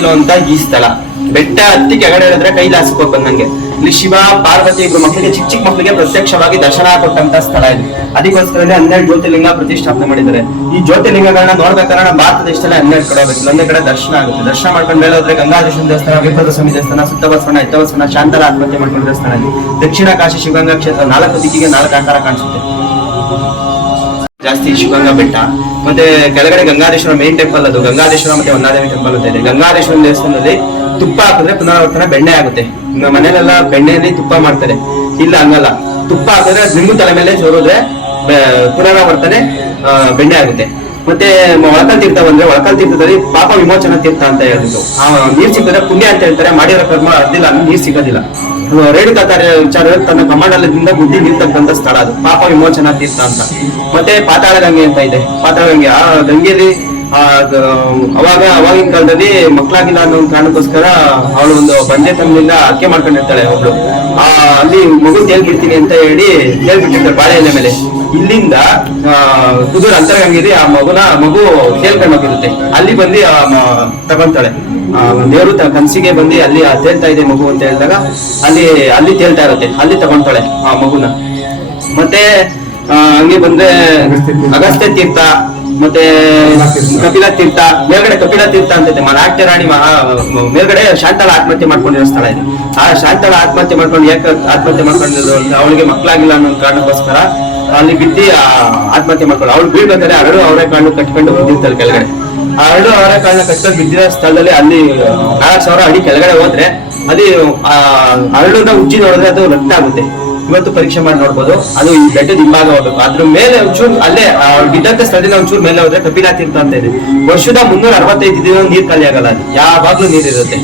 ಆಗಿರುವಂತ ಈ ಸ್ಥಳ. ಬೆಟ್ಟ ಹತ್ತಿ ಕೆಳಗಡೆ ಇಳಿದ್ರೆ ಕೈಲಾಸಕ್ಕೆ ಬಂದಂಗೆ. ಇಲ್ಲಿ ಶಿವ ಪಾರ್ವತಿ ಇಬ್ರು ಮಕ್ಕಳಿಗೆ ಚಿಕ್ಕ ಮಕ್ಕಳಿಗೆ ಪ್ರತ್ಯಕ್ಷವಾಗಿ ದರ್ಶನ ಕೊಟ್ಟಂತ ಸ್ಥಳ ಇದು. ಅದಕ್ಕೋಸ್ಕರ 12 ಜ್ಯೋತಿರ್ಲಿಂಗ ಪ್ರತಿಷ್ಠಾಪನೆ ಮಾಡಿದ್ದಾರೆ. ಈ ಜ್ಯೋತಿರ್ಲಿಂಗಗಳನ್ನ ನೋಡ್ಬೇಕಾದ್ರೆ ನಮ್ಮ ಭಾರತ ದೇಶದಲ್ಲಿ 12 ಕಡೆ ಹೋಗ್ಬೇಕು, ಒಂದೇ ಕಡೆ ದರ್ಶನ ಆಗುತ್ತೆ. ದರ್ಶನ ಮಾಡ್ಕೊಂಡು ಮೇಲೆ ಹೋದ್ರೆ ಗಂಗಾಧೇಶ್ವರ ದೇವಸ್ಥಾನ, ವೀರಭದ್ರ ಸ್ವಾಮಿ ದೇವಸ್ಥಾನ, ಸುತ್ತಬಸವಣ್ಣ, ಇತ್ತಬಸವಣ್ಣ, ಶಾಂತರ ಆತ್ಮಹತ್ಯೆ ಮಾಡ್ಕೊಂಡ ದೇವಸ್ಥಾನ ಇದೆ. ದಕ್ಷಿಣ ಕಾಶಿ ಶಿವಗಂಗಾ ಕ್ಷೇತ್ರ 4 ದಿಕ್ಕಿಗೆ 4 ಆಕಾರ ಕಾಣಿಸುತ್ತೆ. ಜಾಸ್ತಿ ಶಿವಗಂಗಾ ಬೆಟ್ಟ. ಮತ್ತೆ ಕೆಳಗಡೆ ಗಂಗಾಧೇಶ್ವರ ಮೇನ್ ಟೆಂಪಲ್, ಅದು ಗಂಗಾಧೇಶ್ವರ ಮತ್ತೆ ಹೊನ್ನಾದೇವಿ ಟೆಂಪಲ್ ಅಂತ ಇದೆ. ಗಂಗಾಧೇಶ್ವರ ದೇವಸ್ಥಾನದಲ್ಲಿ ತುಪ್ಪ ಹಾಕಿದ್ರೆ ಪುನರಾವರ್ತನೆ ಬೆಣ್ಣೆ ಆಗುತ್ತೆ. ಮನೇಲೆಲ್ಲ ಬೆಣ್ಣೆಯಲ್ಲಿ ತುಪ್ಪ ಮಾಡ್ತಾರೆ, ಇಲ್ಲ ಹಂಗಲ್ಲ. ತುಪ್ಪ ಹಾಕಿದ್ರೆ ನಿಂಬು ತಲೆ ಮೇಲೆ ಸೋರಿದ್ರೆ ಪುನರಾವರ್ತನೆ ಬೆಣ್ಣೆ ಆಗುತ್ತೆ. ಮತ್ತೆ ಒಳಕಲ್ ತೀರ್ಥ ಬಂದ್ರೆ ಒಳಕಲ್ ತೀರ್ಥದಲ್ಲಿ ಪಾಪ ವಿಮೋಚನಾ ತೀರ್ಥ ಅಂತ ಹೇಳಿದ್ರು. ನೀರ್ ಸಿಕ್ಕಿದ್ರೆ ಪುಣ್ಯ ಅಂತ ಹೇಳ್ತಾರೆ, ಮಾಡಿರೋ ಕರ್ಮ ಅದಿಲ್ಲ ನೀರ್ ಸಿಗೋದಿಲ್ಲ. ರೇಣುಕಾಚಾರ್ಯ ತನ್ನ ಕಮಂಡಲದಿಂದ ಬುದ್ಧಿ ನಿಲ್ತಕ್ಕಂಥ ಸ್ಥಳ ಅದು, ಪಾಪ ವಿಮೋಚನಾ ತೀರ್ಥ ಅಂತ. ಮತ್ತೆ ಪಾತಾಳ ಗಂಗೆ ಅಂತ ಇದೆ. ಪಾತಾಳ ಗಂಗೆ, ಆ ಗಂಗೆಯಲ್ಲಿ ಅವಾಗಿನ ಕಾಲದಲ್ಲಿ ಮಕ್ಕಳಾಗಿಲ್ಲ ಅನ್ನೋ ಒಂದು ಕಾರಣಕ್ಕೋಸ್ಕರ ಅವಳು ಒಂದು ಬಂಜೆತನದಿಂದ ಅರ್ಕೆ ಮಾಡ್ಕೊಂಡಿರ್ತಾಳೆ ಒಬ್ಳು. ಅಲ್ಲಿ ಮಗು ತೇಲ್ಬಿಡ್ತೀನಿ ಅಂತ ಹೇಳಿ ತೇಲ್ಬಿಟ್ಟಿರ್ತಾಳೆ ಬಾಳೆ ಎಲೆ ಮೇಲೆ. ಇಲ್ಲಿಂದ ಕುದೂರು ಅಂತರಗಂಗೆಯಲ್ಲಿ ಆ ಮಗು ತೇಲ್ಕೊಂಡು ಹೋಗಿರುತ್ತೆ. ಅಲ್ಲಿ ಬಂದು ತಗೊಂತಾಳೆ. ದೇವರು ಕನಸಿಗೆ ಬಂದು ಅಲ್ಲಿ ತೇಲ್ತಾ ಇದೆ ಮಗು ಅಂತ ಹೇಳಿದಾಗ ಅಲ್ಲಿ ತೇಲ್ತಾ ಇರುತ್ತೆ, ಅಲ್ಲಿ ತಗೊಂತಾಳೆ ಆ ಮಗುನ. ಮತ್ತೆ ಹಂಗೆ ಬಂದ್ರೆ ಅಗಸ್ತ್ಯ ತೀರ್ಥ, ಮತ್ತೆ ಕಪಿಲ ತೀರ್ಥ. ಮೇಲ್ಗಡೆ ಕಪಿಲ ತೀರ್ಥ ಅಂತ ನಾಟ್ಯ ರಾಣಿ ಮೇಲ್ಗಡೆ ಶಾಂತಳ ಆತ್ಮಹತ್ಯೆ ಮಾಡ್ಕೊಂಡಿರೋ ಸ್ಥಳ ಇದೆ. ಆ ಶಾಂತಳ ಆತ್ಮಹತ್ಯೆ ಮಾಡ್ಕೊಂಡು ಆತ್ಮಹತ್ಯೆ ಮಾಡ್ಕೊಂಡಿರೋ ಅವಳಿಗೆ ಮಕ್ಕಳಾಗಿಲ್ಲ ಅನ್ನೋ ಕಾರಣಕ್ಕೋಸ್ಕರ ಅಲ್ಲಿ ಬಿದ್ದು ಆತ್ಮಹತ್ಯೆ ಮಾಡ್ಕೊಂಡು ಅವಳು ಬೀಳ್ಬೇಕಾದ್ರೆ ಅರಳು ಅವರೇ ಕಾಳು ಕಟ್ಕೊಂಡು ಬಿದ್ದಿರ್ತಾಳೆ ಕೆಳಗಡೆ. ಅರಳು ಅವರೇ ಕಾಳನ್ನ ಕಟ್ಕೊಂಡು ಬಿದ್ದಿರೋ ಸ್ಥಳದಲ್ಲಿ ಅಲ್ಲಿ 4,000 ಅಡಿ ಕೆಳಗಡೆ ಹೋದ್ರೆ ಅಲ್ಲಿ ಅರಳುನ ಉಜ್ಜಿ ನೋಡಿದ್ರೆ ಅದು ರಕ್ತ ಆಗುತ್ತೆ. ಇವತ್ತು ಪರೀಕ್ಷೆ ಮಾಡಿ ನೋಡ್ಬೋದು. ಅದು ಈ ಬೆಟ್ಟದ ಹಿಂಭಾಗ ಹೋಗ್ಬೇಕು. ಅದ್ರ ಮೇಲೆ ಒಂಚೂರು ಅಲ್ಲೇ ಬಿದ್ದಂತ ಸ್ಥಳದಿಂದ ಒಂಚೂರು ಮೇಲೆ ಹೋದ್ರೆ ಕಪಿಲಾ ತೀರ್ಥ ಅಂತ ಇದೆ. ವರ್ಷದ 365 ದಿನ ನೀರ್ ಖಾಲಿ ಆಗಲ್ಲ, ಅದು ಯಾವಾಗ್ಲೂ ನೀರಿರುತ್ತೆ.